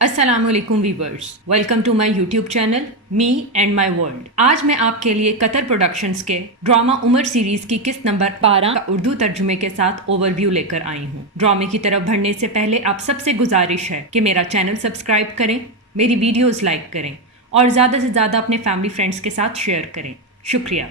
السلام علیکم viewers, welcome to my YouTube channel me and my world. آج میں آپ کے لیے قطر پروڈکشنز کے ڈرامہ عمر سیریز کی قسط نمبر 12 کا اردو ترجمے کے ساتھ اوور ویو لے کر آئی ہوں۔ ڈرامے کی طرف بڑھنے سے پہلے آپ سب سے گزارش ہے کہ میرا چینل سبسکرائب کریں، میری ویڈیوز لائک کریں اور زیادہ سے زیادہ اپنے فیملی فرینڈز کے ساتھ شیئر کریں۔ شکریہ۔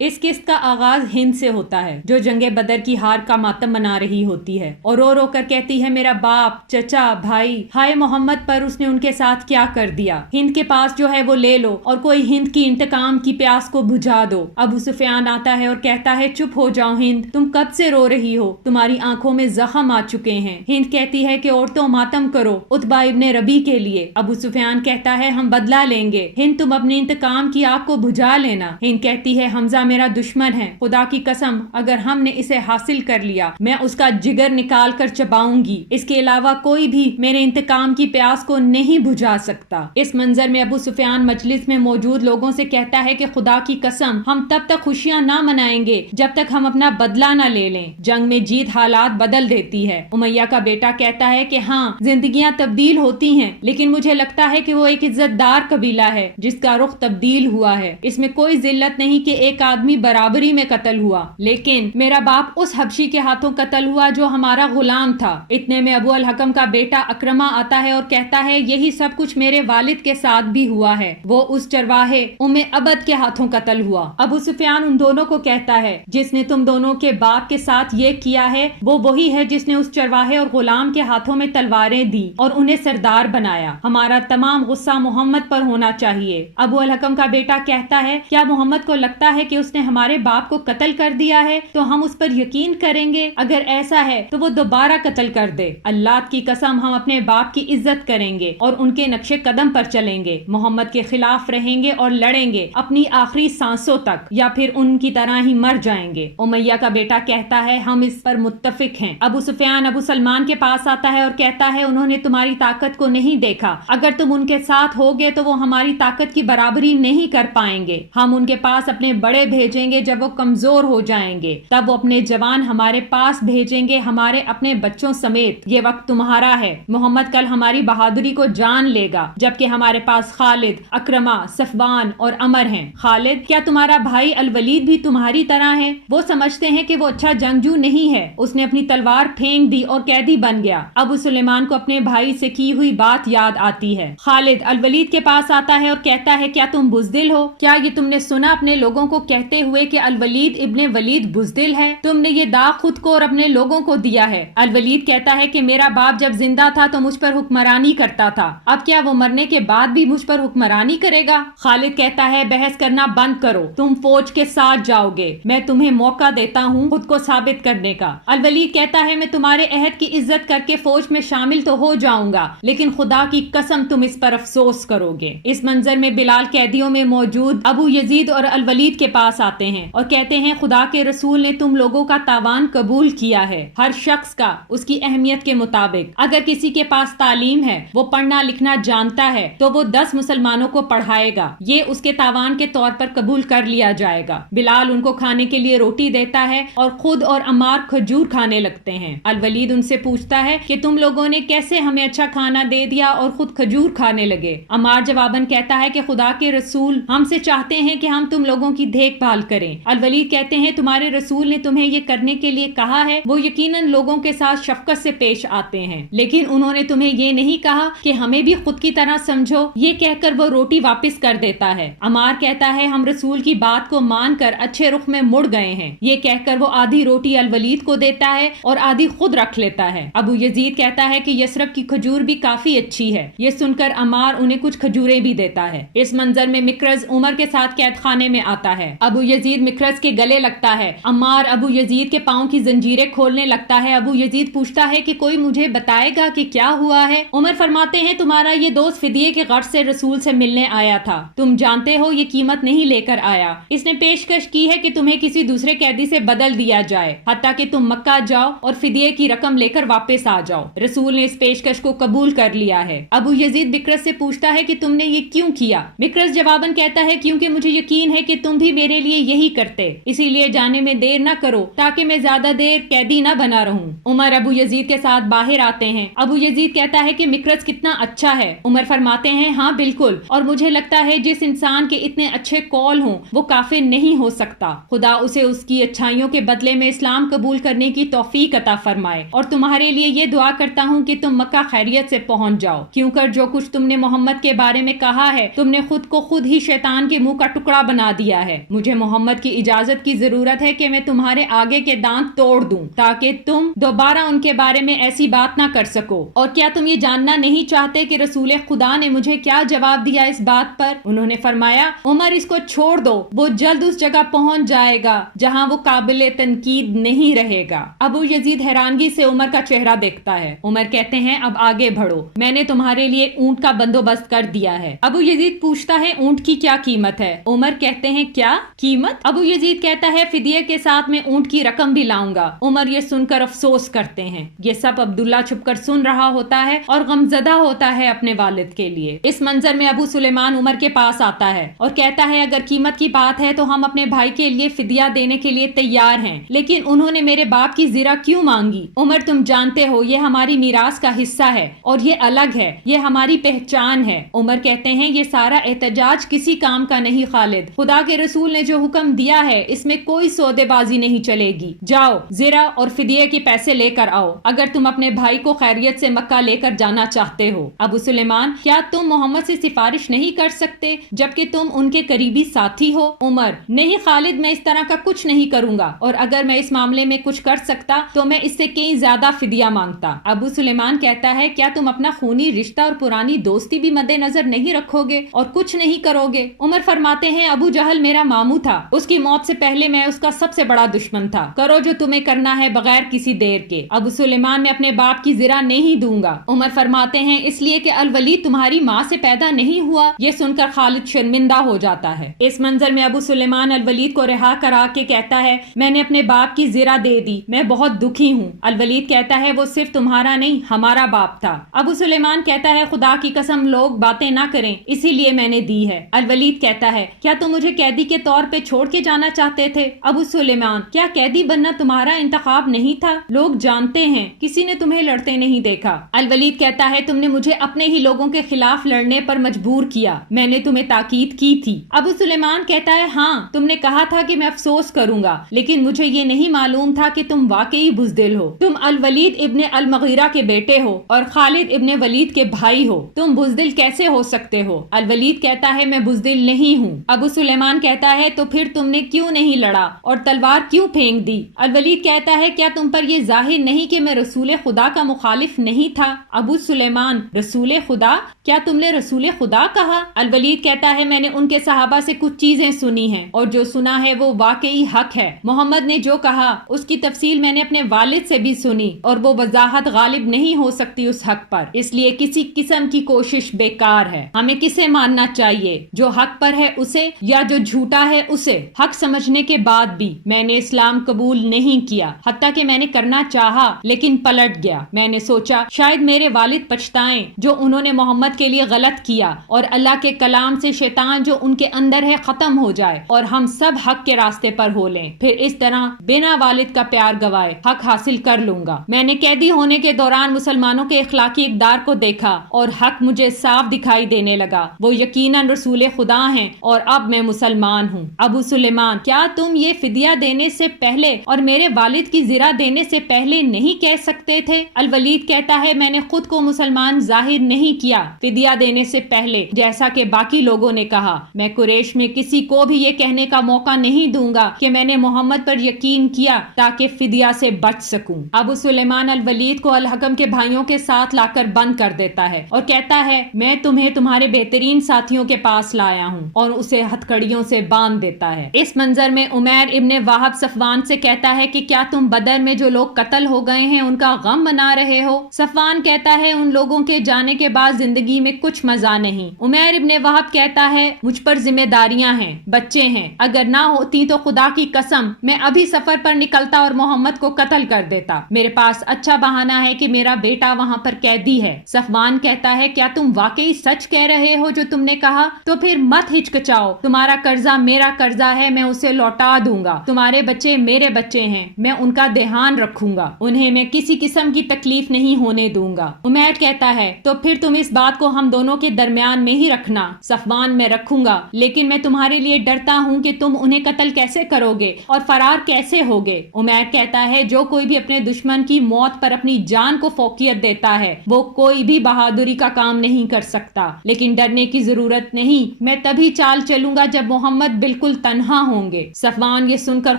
اس قسط کا آغاز ہند سے ہوتا ہے، جو جنگ بدر کی ہار کا ماتم منا رہی ہوتی ہے اور رو رو کر کہتی ہے میرا باپ، چچا، بھائی، ہائے محمد پر اس نے ان کے ساتھ کیا کر دیا۔ ہند کے پاس جو ہے وہ لے لو اور کوئی ہند کی انتقام کی پیاس کو بجھا دو۔ ابو سفیان آتا ہے اور کہتا ہے چپ ہو جاؤ ہند، تم کب سے رو رہی ہو، تمہاری آنکھوں میں زخم آ چکے ہیں۔ ہند کہتی ہے کہ عورتوں ماتم کرو عتبہ ابن ربی کے لیے۔ ابو سفیان کہتا ہے ہم بدلہ لیں گے۔ ہند تم اپنے انتقام کی آگ کو بجھا لینا۔ ہند کہتی ہے حمزہ میرا دشمن ہے، خدا کی قسم اگر ہم نے اسے حاصل کر لیا میں اس کا جگر نکال کر چباؤں گی، اس کے علاوہ کوئی بھی میرے انتقام کی پیاس کو نہیں بجھا سکتا۔ اس منظر میں ابو سفیان مجلس میں موجود لوگوں سے کہتا ہے کہ خدا کی قسم ہم تب تک خوشیاں نہ منائیں گے جب تک ہم اپنا بدلہ نہ لے لیں۔ جنگ میں جیت حالات بدل دیتی ہے۔ امیہ کا بیٹا کہتا ہے کہ ہاں زندگیاں تبدیل ہوتی ہیں، لیکن مجھے لگتا ہے کہ وہ ایک عزت دار قبیلہ ہے جس کا رخ تبدیل ہوا ہے۔ اس میں کوئی ذلت نہیں کہ ایک آدمی برابری میں قتل ہوا، لیکن میرا باپ اس حبشی کے ہاتھوں قتل ہوا جو ہمارا غلام تھا۔ اتنے میں ابو الحکم کا بیٹا اکرمہ آتا ہے اور کہتا ہے یہی سب کچھ میرے والد کے ساتھ بھی ہوا ہے، وہ اس چرواہے عبد کے ہاتھوں قتل ہوا۔ ابو سفیان ان دونوں کو کہتا ہے جس نے تم دونوں کے باپ کے ساتھ یہ کیا ہے وہ وہی ہے جس نے اس چرواہے اور غلام کے ہاتھوں میں تلواریں دی اور انہیں سردار بنایا۔ ہمارا تمام غصہ محمد پر ہونا چاہیے۔ ابو الحکم کا بیٹا کہتا ہے کیا محمد کو لگتا ہے کہ اس نے ہمارے باپ کو قتل کر دیا ہے تو ہم اس پر یقین کریں گے؟ اگر ایسا ہے تو وہ دوبارہ قتل کر دے۔ اللہ کی قسم ہم اپنے باپ کی عزت کریں گے اور ان کے نقش قدم پر چلیں گے، محمد کے خلاف رہیں گے اور لڑیں گے اپنی آخری سانسوں تک، یا پھر ان کی طرح ہی مر جائیں گے۔ امیہ کا بیٹا کہتا ہے ہم اس پر متفق ہیں۔ ابو سفیان ابو سلمان کے پاس آتا ہے اور کہتا ہے انہوں نے تمہاری طاقت کو نہیں دیکھا، اگر تم ان کے ساتھ ہوگے تو وہ ہماری طاقت کی برابری نہیں کر پائیں گے۔ ہم ان کے پاس اپنے بڑے بھیجیں گے، جب وہ کمزور ہو جائیں گے تب وہ اپنے جوان ہمارے پاس بھیجیں گے، ہمارے اپنے بچوں سمیت۔ یہ وقت تمہارا ہے۔ محمد کل ہماری بہادری کو جان لے گا، جبکہ ہمارے پاس خالد، اکرمہ، صفوان اور عمر ہیں۔ خالد کیا تمہارا بھائی الولید بھی تمہاری طرح ہے؟ وہ سمجھتے ہیں کہ وہ اچھا جنگجو نہیں ہے، اس نے اپنی تلوار پھینک دی اور قیدی بن گیا۔ ابو سلیمان کو اپنے بھائی سے کی ہوئی بات یاد آتی ہے۔ خالد الولید کے پاس آتا ہے اور کہتا ہے کیا تم بزدل ہو؟ کیا یہ تم نے سنا اپنے لوگوں کو کہتے ہوئے کہ الولید ابن ولید بزدل ہے؟ تم نے یہ داغ خود کو اور اپنے لوگوں کو دیا ہے۔ الولید کہتا ہے کہ میرا باپ جب زندہ تھا تو مجھ پر حکمرانی کرتا تھا، اب کیا وہ مرنے کے بعد بھی مجھ پر حکمرانی کرے گا؟ خالد کہتا ہے بحث کرنا بند کرو، تم فوج کے ساتھ جاؤ گے، میں تمہیں موقع دیتا ہوں خود کو ثابت کرنے کا۔ الولید کہتا ہے میں تمہارے عہد کی عزت کر کے فوج میں شامل تو ہو جاؤں گا، لیکن خدا کی قسم تم اس پر افسوس کرو گے۔ اس منظر میں بلال قیدیوں میں موجود ابو یزید اور الولید کے پاس آتے ہیں اور کہتے ہیں خدا کے رسول نے تم لوگوں کا تاوان قبول کیا ہے، ہر شخص کا اس کی اہمیت کے مطابق۔ اگر کسی کے پاس تعلیم ہے، وہ پڑھنا لکھنا جانتا ہے تو وہ 10 مسلمانوں کو پڑھائے گا، یہ اس کے تاوان کے طور پر قبول کر لیا جائے گا۔ بلال ان کو کھانے کے لیے روٹی دیتا ہے اور خود اور عمار کھجور کھانے لگتے ہیں۔ الولید ان سے پوچھتا ہے کہ تم لوگوں نے کیسے ہمیں اچھا کھانا دے دیا اور خود کھجور کھانے لگے؟ عمار جواباً کہتا ہے کہ خدا کے رسول ہم سے چاہتے ہیں کہ ہم تم لوگوں کی دیکھ بھال کریں۔ الولید کہتے ہیں تمہارے رسول نے تمہیں یہ کرنے کے لیے کہا ہے، وہ یقیناً لوگوں کے ساتھ شفقت سے پیش آتے ہیں، لیکن انہوں نے تمہیں یہ نہیں کہا کہ ہمیں بھی خود کی طرح سمجھو۔ یہ کہہ کر وہ روٹی واپس کر دیتا ہے۔ عمار کہتا ہے ہم رسول کی بات کو مان کر اچھے رخ میں مڑ گئے ہیں۔ یہ کہہ کر وہ آدھی روٹی الولید کو دیتا ہے اور آدھی خود رکھ لیتا ہے۔ ابو یزید کہتا ہے کہ یثرب کی کھجور بھی کافی اچھی ہے۔ یہ سن کر عمار انہیں کچھ کھجوریں بھی دیتا ہے۔ اس منظر میں مکرز عمر کے ساتھ قید خانے میں آتا ہے۔ ابو یزید مکرز کے گلے لگتا ہے. عمار ابو یزید کے پاؤں کی زنجیریں کھولنے لگتا ہے. ابو یزید پوچھتا ہے کہ کوئی مجھے بتائے گا کہ کیا ہوا ہے. عمر فرماتے ہیں تمہارا یہ دوست فدیے کے غرض سے رسول سے ملنے آیا تھا. تم جانتے ہو یہ قیمت نہیں لے کر آیا. اس نے پیشکش کی ہے کہ تمہیں کسی دوسرے قیدی سے بدل دیا جائے حتیٰ کہ تم مکہ جاؤ اور فدیے کی رقم لے کر واپس آ جاؤ. رسول نے اس پیشکش کو قبول کر لیا ہے. ابو یزید مکرز سے پوچھتا ہے کہ تم نے یہ کیوں کیا؟ مکرز جواباً کہتا ہے کیونکہ مجھے یقین ہے کہ تم بھی میرے لیے یہی کرتے، اسی لیے جانے میں دیر نہ کرو تاکہ میں زیادہ دیر قیدی نہ بنا رہوں. عمر ابو یزید کے ساتھ باہر آتے ہیں. ابو یزید کہتا ہے کہ مکرز کتنا اچھا ہے. عمر فرماتے ہیں ہاں بالکل، اور مجھے لگتا ہے جس انسان کے اتنے اچھے قول ہوں وہ کافر نہیں ہو سکتا. خدا اسے اس کی اچھائیوں کے بدلے میں اسلام قبول کرنے کی توفیق عطا فرمائے. اور تمہارے لیے یہ دعا کرتا ہوں کہ تم مکہ خیریت سے پہنچ جاؤ، کیونکہ جو کچھ تم نے محمد کے بارے میں کہا ہے تم نے خود کو خود ہی شیطان کے منہ کا ٹکڑا بنا دیا ہے. مجھے محمد کی اجازت کی ضرورت ہے کہ میں تمہارے آگے کے دانت توڑ دوں تاکہ تم دوبارہ ان کے بارے میں ایسی بات نہ کر سکو. اور کیا تم یہ جاننا نہیں چاہتے کہ رسول خدا نے مجھے کیا جواب دیا اس بات پر؟ انہوں نے فرمایا عمر اس کو چھوڑ دو، وہ جلد اس جگہ پہنچ جائے گا جہاں وہ قابل تنقید نہیں رہے گا. ابو یزید حیرانگی سے عمر کا چہرہ دیکھتا ہے. عمر کہتے ہیں اب آگے بڑھو، میں نے تمہارے لیے اونٹ کا بندوبست کر دیا ہے. ابو یزید پوچھتا ہے اونٹ کی کیا قیمت ہے؟ عمر کہتے ہیں کیا قیمت؟ ابو یزید کہتا ہے فدیے کے ساتھ میں اونٹ کی رقم بھی لاؤں گا. عمر یہ سن کر افسوس کرتے ہیں. یہ سب عبداللہ چھپ کر سن رہا ہوتا ہے اور غمزدہ ہوتا ہے اپنے والد کے لیے. اس منظر میں ابو سلیمان عمر کے پاس آتا ہے اور کہتا ہے اگر قیمت کی بات ہے تو ہم اپنے بھائی کے لیے فدیہ دینے کے لیے تیار ہیں، لیکن انہوں نے میرے باپ کی زرہ کیوں مانگی؟ عمر تم جانتے ہو یہ ہماری میراث کا حصہ ہے اور یہ الگ ہے، یہ ہماری پہچان ہے. عمر کہتے ہیں یہ سارا احتجاج کسی کام کا نہیں خالد. خدا کے رسول نے جو حکم دیا ہے اس میں کوئی سودے بازی نہیں چلے گی. جاؤ زرہ اور فدیے کے پیسے لے کر آؤ اگر تم اپنے بھائی کو خیریت سے مکہ لے کر جانا چاہتے ہو. ابو سلیمان کیا تم محمد سے سفارش نہیں کر سکتے جبکہ تم ان کے قریبی ساتھی ہو؟ عمر نہیں خالد، میں اس طرح کا کچھ نہیں کروں گا، اور اگر میں اس معاملے میں کچھ کر سکتا تو میں اس سے کئی زیادہ فدیہ مانگتا. ابو سلیمان کہتا ہے کیا تم اپنا خونی رشتہ اور پرانی دوستی بھی مد نظر نہیں رکھو گے اور کچھ نہیں کرو گے؟ عمر فرماتے ہیں ابو جہل میرا ماموں تھا، اس کی موت سے پہلے میں اس کا سب سے بڑا دشمن تھا. کرو جو تمہیں کرنا ہے بغیر کسی دیر کے. ابو سلیمان میں اپنے باپ کی زرہ نہیں دوں گا. عمر فرماتے ہیں اس لیے کہ الولید تمہاری ماں سے پیدا نہیں ہوا. یہ سن کر خالد شرمندہ ہو جاتا ہے. اس منظر میں ابو سلیمان الولید کو رہا کرا کے کہتا ہے میں نے اپنے باپ کی زرہ دے دی، میں بہت دکھی ہوں. الولید کہتا ہے وہ صرف تمہارا نہیں ہمارا باپ تھا. ابو سلیمان کہتا ہے خدا کی قسم لوگ باتیں نہ کریں اسی لیے میں نے دی ہے. الولید کہتا ہے کیا تم مجھے قیدی کے طور پہ چھوڑ کے جانا چاہتے تھے؟ ابو سلیمان کیا قیدی بننا تمہارا انتخاب نہیں تھا؟ لوگ جانتے ہیں کسی نے تمہیں لڑتے نہیں دیکھا. الولید کہتا ہے تم نے مجھے اپنے ہی لوگوں کے خلاف لڑنے پر مجبور کیا، میں نے تمہیں تاکید کی تھی. ابو سلیمان کہتا ہے ہاں تم نے کہا تھا کہ میں افسوس کروں گا، لیکن مجھے یہ نہیں معلوم تھا کہ تم واقعی بزدل ہو. تم الولید ابن المغیرہ کے بیٹے ہو اور خالد ابن ولید کے بھائی ہو، تم بزدل کیسے ہو سکتے ہو؟ الولید کہتا ہے میں بزدل نہیں ہوں. ابو سلیمان کہتا ہے تو پھر تم نے کیوں نہیں لڑا اور تلوار کیوں پھینک دی؟ الولید کہتا ہے کیا تم پر یہ ظاہر نہیں کہ میں رسول خدا کا مخالف نہیں تھا؟ ابو سلیمان رسول خدا؟ کیا تم نے رسول خدا کہا؟ الولید کہتا ہے میں نے ان کے صحابہ سے کچھ چیزیں سنی ہیں اور جو سنا ہے وہ واقعی حق ہے. محمد نے جو کہا اس کی تفصیل میں نے اپنے والد سے بھی سنی اور وہ وضاحت غالب نہیں ہو سکتی اس حق پر، اس لیے کسی قسم کی کوشش بیکار ہے. ہمیں کسے ماننا چاہیے، جو حق پر ہے اسے یا جو جھوٹا ہے اسے؟ حق سمجھنے کے بعد بھی میں نے اسلام قبول نہیں کیا، حتیٰ کہ میں نے کرنا چاہا لیکن پلٹ گیا. میں نے سوچا شاید میرے والد پچھتائیں جو انہوں نے محمد کے لیے غلط کیا اور اللہ کے کلام سے شیطان جو ان کے اندر ہے ختم ہو جائے اور ہم سب حق کے راستے پر ہو لیں. پھر اس طرح بنا والد کا پیار گوائے حق حاصل کر لوں گا. میں نے قیدی ہونے کے دوران مسلمانوں کے اخلاقی اقدار کو دیکھا اور حق مجھے صاف دکھائی دینے لگا. وہ یقیناً رسول خدا ہیں اور اب میں مسلمان ہوں. ابو سلیمان کیا تم یہ فدیہ دینے سے پہلے اور میرے والد کی زرہ دینے سے پہلے نہیں کہہ سکتے تھے؟ الولید کہتا ہے میں نے خود کو مسلمان ظاہر نہیں کیا فدیہ دینے سے پہلے، جیسا کہ باقی لوگوں نے کہا. میں قریش میں کسی کو بھی یہ کہنے کا موقع نہیں دوں گا کہ میں نے محمد پر یقین کیا تاکہ فدیہ سے بچ سکوں. ابو سلیمان الولید کو الحکم کے بھائیوں کے ساتھ لا کر بند کر دیتا ہے اور کہتا ہے میں تمہیں تمہارے بہترین ساتھیوں کے پاس لایا ہوں، اور اسے ہتھکڑیوں سے باندھ انجام دیتا ہے۔ اس منظر میں عمیر ابن وہب صفوان سے کہتا ہے کہ کیا تم بدر میں جو لوگ قتل ہو گئے ہیں ان کا غم منا رہے ہو؟ صفوان کہتا ہے ان لوگوں کے جانے کے بعد زندگی میں کچھ مزہ نہیں۔ عمیر ابن وہب کہتا ہے مجھ پر ذمہ داریاں ہیں، بچے ہیں، اگر نہ ہوتی تو خدا کی قسم میں ابھی سفر پر نکلتا اور محمد کو قتل کر دیتا۔ میرے پاس اچھا بہانہ ہے کہ میرا بیٹا وہاں پر قیدی ہے۔ صفوان کہتا ہے کیا تم واقعی سچ کہہ رہے ہو جو تم نے کہا؟ تو پھر مت ہچکچاؤ، تمہارا قرضہ میرا قرضہ ہے، میں اسے لوٹا دوں گا۔ تمہارے بچے میرے بچے ہیں، میں ان کا دھیان رکھوں گا، انہیں میں کسی قسم کی تکلیف نہیں ہونے دوں گا۔ عمیر کہتا ہے تو پھر تم اس بات کو ہم دونوں کے درمیان میں ہی رکھنا۔ صفوان میں رکھوں گا، لیکن میں تمہارے لیے ڈرتا ہوں کہ تم انہیں قتل کیسے کرو گے اور فرار کیسے ہوگے۔ عمیر کہتا ہے جو کوئی بھی اپنے دشمن کی موت پر اپنی جان کو فوقیت دیتا ہے وہ کوئی بھی بہادری کا کام نہیں کر سکتا، لیکن ڈرنے کی ضرورت نہیں، میں تبھی چال چلوں گا جب محمد بالکل تنہا ہوں گے۔ صفوان یہ سن کر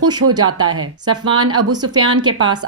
خوش ہو جاتا ہے۔ صفوان ابو سفیان کے پاس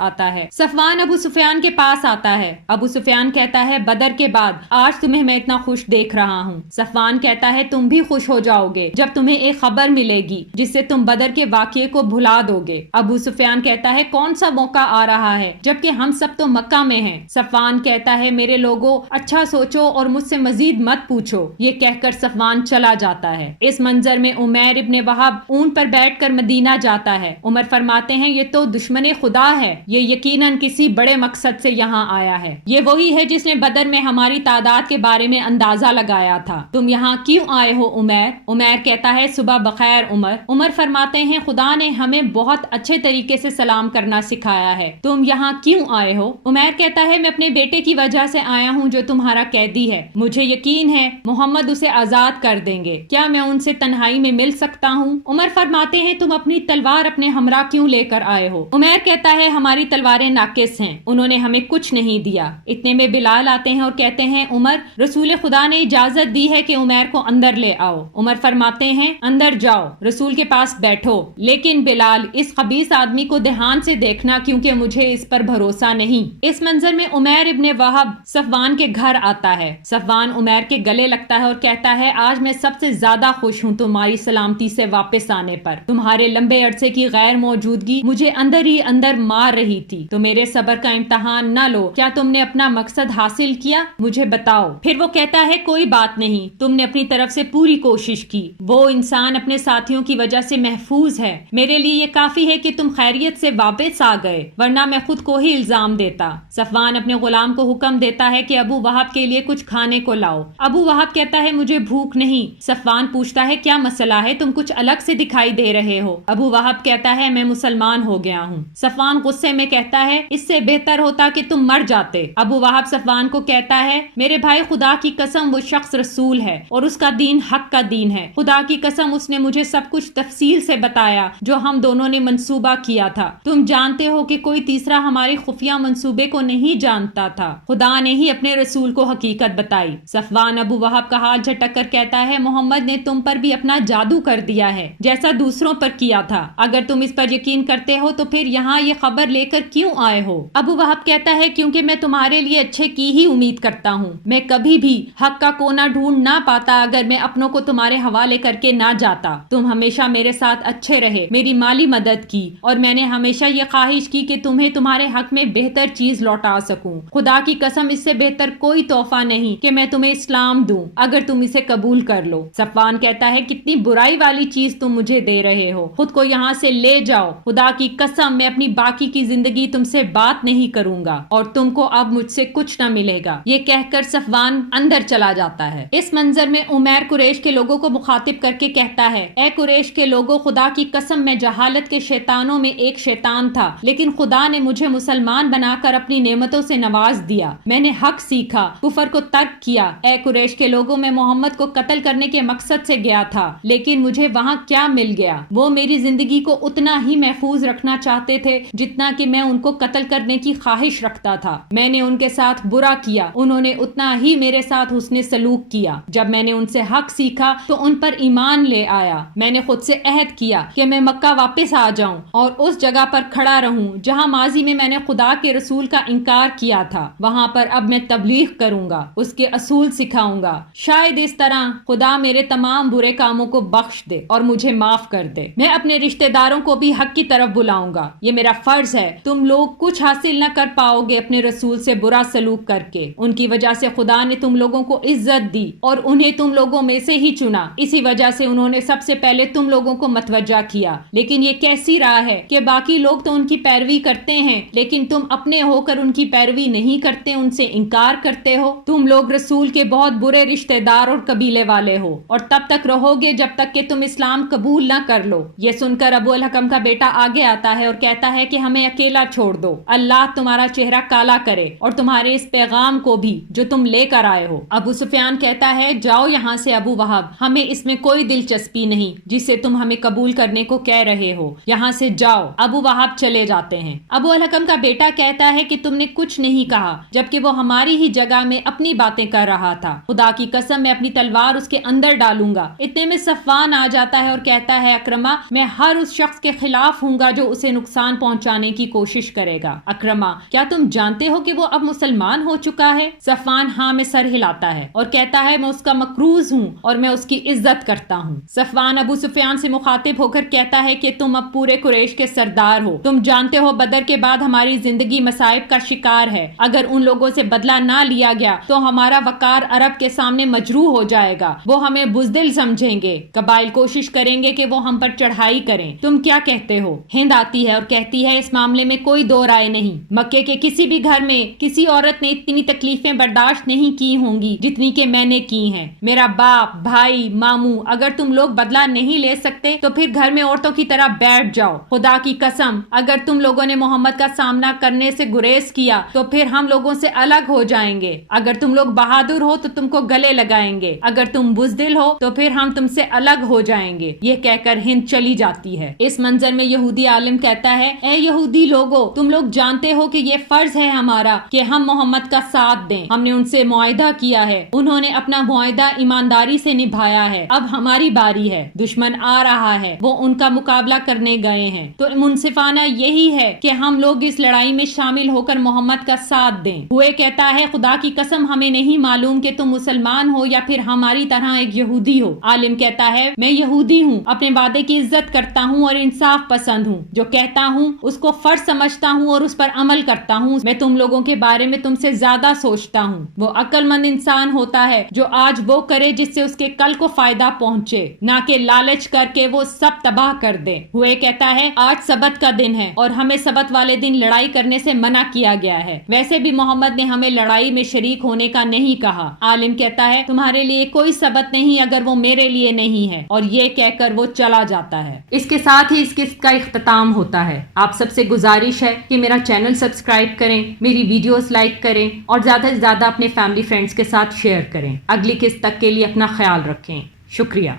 آتا ہے۔ ابو سفیان کہتا ہے بدر کے بعد آج تمہیں میں اتنا خوش دیکھ رہا ہوں۔ صفوان کہتا ہے تم بھی خوش ہو جاؤ گے جب تمہیں ایک خبر ملے گی جس سے تم بدر کے واقعے کو بھلا دو گے۔ ابو سفیان کہتا ہے کون سا موقع آ رہا ہے جبکہ ہم سب تو مکہ میں ہیں۔ صفوان کہتا ہے میرے لوگوں اچھا سوچو اور مجھ سے مزید مت پوچھو۔ یہ کہہ کر صفوان چلا جاتا ہے۔ اس منظر میں عمیر ابن وہب اونٹ پر بیٹھ کر مدینہ جاتا ہے۔ عمر فرماتے ہیں یہ تو دشمن خدا ہے، یہ یقیناً کسی بڑے مقصد سے یہاں آیا ہے۔ یہ وہی ہے جس نے بدر میں ہماری تعداد کے بارے میں اندازہ لگایا تھا۔ تم یہاں کیوں آئے ہو عمیر؟ عمیر کہتا ہے صبح بخیر عمر۔ عمر فرماتے ہیں خدا نے ہمیں بہت اچھے طریقے سے سلام کرنا سکھایا ہے، تم یہاں کیوں آئے ہو؟ عمیر کہتا ہے میں اپنے بیٹے کی وجہ سے آیا ہوں جو تمہارا قیدی ہے، مجھے یقین ہے محمد اسے آزاد کر دیں گے، کیا میں ان سے تنہائی میں مل سکتا ہوں؟ عمر فرماتے ہیں تم اپنی تلوار اپنے ہمراہ کیوں لے کر آئے ہو؟ عمیر کہتا ہے ہماری تلواریں ناقص ہیں، انہوں نے ہمیں کچھ نہیں دیا۔ اتنے میں بلال آتے ہیں اور کہتے ہیں عمر رسول خدا نے اجازت دی ہے کہ عمیر کو اندر لے آؤ۔ عمر فرماتے ہیں اندر جاؤ، رسول کے پاس بیٹھو، لیکن بلال اس خبیث آدمی کو دھیان سے دیکھنا کیونکہ مجھے اس پر بھروسہ نہیں۔ اس منظر میں عمیر ابن وہب صفوان کے گھر آتا ہے۔ صفوان عمیر کے گلے لگتا ہے اور کہتا ہے آج میں سب سے زیادہ خوش ہوں تمہاری سلامتی سے واپس آنے پر۔ تمہارے لمبے عرصے کی غیر موجودگی مجھے اندر ہی اندر مار رہی تھی، تو میرے صبر کا امتحان نہ لو، کیا تم نے اپنا مقصد حاصل کیا؟ مجھے بتاؤ۔ پھر وہ کہتا ہے کوئی بات نہیں، تم نے اپنی طرف سے پوری کوشش کی، وہ انسان اپنے ساتھیوں کی وجہ سے محفوظ ہے، میرے لیے یہ کافی ہے کہ تم خیریت سے واپس آ گئے، ورنہ میں خود کو ہی الزام دیتا۔ صفوان اپنے غلام کو حکم دیتا ہے کہ ابو وہب کے لیے کچھ کھانے کو لاؤ۔ ابو وہب کہتا ہے مجھے بھوک نہیں۔ صفوان پوچھتا ہے کیا مسئلہ ہے، تم کچھ الگ سے دکھائی دے رہے ہو؟ ابو وہب کہتا ہے میں مسلمان ہو گیا ہوں۔ صفوان غصے میں کہتا ہے اس سے بہتر ہوتا کہ تم مر جاتے۔ ابو وہب صفوان کو کہتا ہے میرے بھائی خدا کی قسم وہ شخص رسول ہے اور اس کا دین حق کا دین ہے، خدا کی قسم اس نے مجھے سب کچھ تفصیل سے بتایا جو ہم دونوں نے منصوبہ کیا تھا۔ تم جانتے ہو کہ کوئی تیسرا ہمارے خفیہ منصوبے کو نہیں جانتا تھا، خدا نے ہی اپنے رسول کو حقیقت بتائی۔ صفوان ابو وہب کا حال جھٹک کر کہتا ہے محمد نے تم پر بھی اپنا جادو کر دیا ہے جیسا دوسروں پر کیا تھا، اگر تم اس پر یقین کرتے ہو تو پھر یہاں یہ خبر لے کر کیوں آئے ہو؟ ابو وہب کہتا ہے کیونکہ میں تمہارے لیے اچھے کی ہی امید کرتا ہوں، میں کبھی بھی حق کا کونا ڈھونڈ نہ پاتا اگر میں اپنوں کو تمہارے حوالے کر کے نہ جاتا۔ تم ہمیشہ میرے ساتھ اچھے رہے، میری مالی مدد کی، اور میں نے ہمیشہ یہ خواہش کی کہ تمہیں تمہارے حق میں بہتر چیز لوٹا سکوں۔ خدا کی قسم اس سے بہتر کوئی تحفہ نہیں کہ میں تمہیں اسلام دوں اگر تم اسے قبول کر لو۔ صفوان کہتا ہے کتنی برائی والی چیز تم مجھے دے رہے ہو، خود کو یہاں سے لے جاؤ، خدا کی قسم میں اپنی باقی کی زندگی تم سے بات نہیں کروں گا اور تم کو اب مجھ سے کچھ نہ ملے گا۔ یہ کہہ کر صفوان اندر چلا جاتا ہے۔ اس منظر میں عمیر قریش کے لوگوں کو مخاطب کر کے کہتا ہے اے قریش کے لوگوں، خدا کی قسم میں جہالت کے شیطانوں میں ایک شیطان تھا، لیکن خدا نے مجھے مسلمان بنا کر اپنی نعمتوں سے نواز دیا، میں نے حق سیکھا، کفر کو ترک کیا۔ اے قریش کے لوگوں، میں محمد کو قتل کرنے کے مقصد سے گیا تھا، لیکن مجھے وہاں کیا مل گیا؟ وہ میری زندگی کو اتنا ہی محفوظ رکھنا چاہتے تھے جتنا کہ میں ان کو قتل کرنے کی خواہش رکھتا تھا۔ میں نے ان کے ساتھ برا کیا، انہوں نے اتنا ہی میرے ساتھ حسن سلوک کیا۔ جب میں نے ان سے حق سیکھا تو ان پر ایمان لے آیا۔ میں نے خود سے عہد کیا کہ میں مکہ واپس آ جاؤں اور اس جگہ پر کھڑا رہوں جہاں ماضی میں نے خدا کے رسول کا انکار کیا تھا، وہاں پر اب میں تبلیغ کروں گا، اس کے اصول سکھاؤں گا، شاید اس طرح خدا میرے تمام برے کاموں کو بخش دے۔ دے اور مجھے معاف کر دے. میں اپنے رشتہ داروں کو بھی حق کی طرف بلاؤں گا. یہ میرا فرض ہے. تم لوگ کچھ حاصل نہ کر پاؤ گے اپنے رسول سے برا سلوک کر کے. ان کی وجہ سے خدا نے تم لوگوں کو عزت دی اور انہیں تم لوگوں میں سے ہی چنا. اسی وجہ سے انہوں نے سب سے پہلے تم لوگوں کو متوجہ کیا. لیکن یہ کیسی راہ ہے کہ باقی لوگ تو ان کی پیروی کرتے ہیں لیکن تم اپنے ہو کر ان کی پیروی نہیں کرتے, ان سے انکار کرتے ہو. تم لوگ رسول کے بہت برے رشتہ دار اور قبیلے والے ہو اور تب تک رہو گے جب تک کہ تم اسلام قبول نہ کر لو. یہ سن کر ابو الحکم کا بیٹا آگے آتا ہے اور کہتا ہے کہ ہمیں اکیلا چھوڑ دو. اللہ تمہارا چہرہ کالا کرے اور تمہارے اس پیغام کو بھی جو تم لے کر آئے ہو. ابو سفیان کہتا ہے جاؤ یہاں سے ابو وہب, ہمیں اس میں کوئی دلچسپی نہیں جسے تم ہمیں قبول کرنے کو کہہ رہے ہو. یہاں سے جاؤ. ابو وہب چلے جاتے ہیں. ابو الحکم کا بیٹا کہتا ہے کہ تم نے کچھ نہیں کہا جبکہ وہ ہماری ہی جگہ میں اپنی باتیں کر رہا تھا. خدا کی قسم میں اپنی تلوار اس کے اندر ڈالوں گا. اتنے میں صفوان آ جاتا ہے اور کہتا ہے اکرما میں ہر اس شخص کے خلاف ہوں گا جو اسے نقصان پہنچانے کی کوشش کرے گا. اکرما کیا تم جانتے ہو کہ وہ اب مسلمان ہو چکا ہے؟ صفوان ہاں میں سر ہلاتا ہے اور کہتا ہے میں اس کا مقروض ہوں اور میں اس کی عزت کرتا ہوں. صفوان ابو سفیان سے مخاطب ہو کر کہتا ہے کہ تم اب پورے قریش کے سردار ہو. تم جانتے ہو بدر کے بعد ہماری زندگی مصائب کا شکار ہے. اگر ان لوگوں سے بدلہ نہ لیا گیا تو ہمارا وقار عرب کے سامنے مجروح ہو جائے گا. وہ ہمیں بزدل سمجھیں گے. قبائل کوشش کریں گے کہ وہ ہم پر چڑھائی کریں. تم کیا کہتے ہو؟ ہند آتی ہے اور کہتی ہے اس معاملے میں کوئی دو رائے نہیں. مکے کے کسی بھی گھر میں کسی عورت نے اتنی تکلیفیں برداشت نہیں کی ہوں گی جتنی کہ میں نے کی ہیں. میرا باپ, بھائی, ماموں, اگر تم لوگ بدلہ نہیں لے سکتے تو پھر گھر میں عورتوں کی طرح بیٹھ جاؤ. خدا کی قسم اگر تم لوگوں نے محمد کا سامنا کرنے سے گریز کیا تو پھر ہم لوگوں سے الگ ہو جائیں گے. اگر تم لوگ بہادر ہو تو تم کو گلے لگائیں گے. اگر تم بزدل ہو تو پھر ہم تم سے الگ ہو جائیں گے. یہ کہہ کر ہند چلی جاتی ہے. اس منظر میں یہودی عالم کہتا ہے اے یہودی لوگو, تم لوگ جانتے ہو کہ یہ فرض ہے ہمارا کہ ہم محمد کا ساتھ دیں. ہم نے ان سے معاہدہ کیا ہے, انہوں نے اپنا معاہدہ ایمانداری سے نبھایا ہے. اب ہماری باری ہے. دشمن آ رہا ہے, وہ ان کا مقابلہ کرنے گئے ہیں. تو منصفانہ یہی ہے کہ ہم لوگ اس لڑائی میں شامل ہو کر محمد کا ساتھ دیں. ہوئے کہتا ہے خدا کی قسم ہمیں نہیں معلوم کہ تم مسلمان ہو یا پھر ہماری طرح ایک یہودی ہو. عالم کہتا ہے میں یہودی ہوں, اپنے وعدے کی عزت کرتا ہوں اور انصاف پسند ہوں. جو کہتا ہوں اس کو فرض سمجھتا ہوں اور اس پر عمل کرتا ہوں. میں تم لوگوں کے بارے میں تم سے زیادہ سوچتا ہوں. وہ عقل مند انسان ہوتا ہے جو آج وہ کرے جس سے اس کے کل کو فائدہ پہنچے, نہ کہ لالچ کر کے وہ سب تباہ کر دے. ہوئے کہتا ہے آج سبت کا دن ہے اور ہمیں سبت والے دن لڑائی کرنے سے منع کیا گیا ہے. ویسے بھی محمد نے ہمیں لڑائی میں شریک ہونے کا نہیں کہا. عالم کہتا ہے تمہارے لیے کوئی سبت نہیں اگر وہ میرے لیے نہیں ہے, اور یہ کہہ کر وہ چلا جاتا ہے. اس کے ساتھ ہی اس قسط کا اختتام ہوتا ہے. آپ سب سے گزارش ہے کہ میرا چینل سبسکرائب کریں, میری ویڈیوز لائک کریں اور زیادہ سے زیادہ اپنے فیملی فرینڈز کے ساتھ شیئر کریں. اگلی قسط تک کے لیے اپنا خیال رکھیں. شکریہ.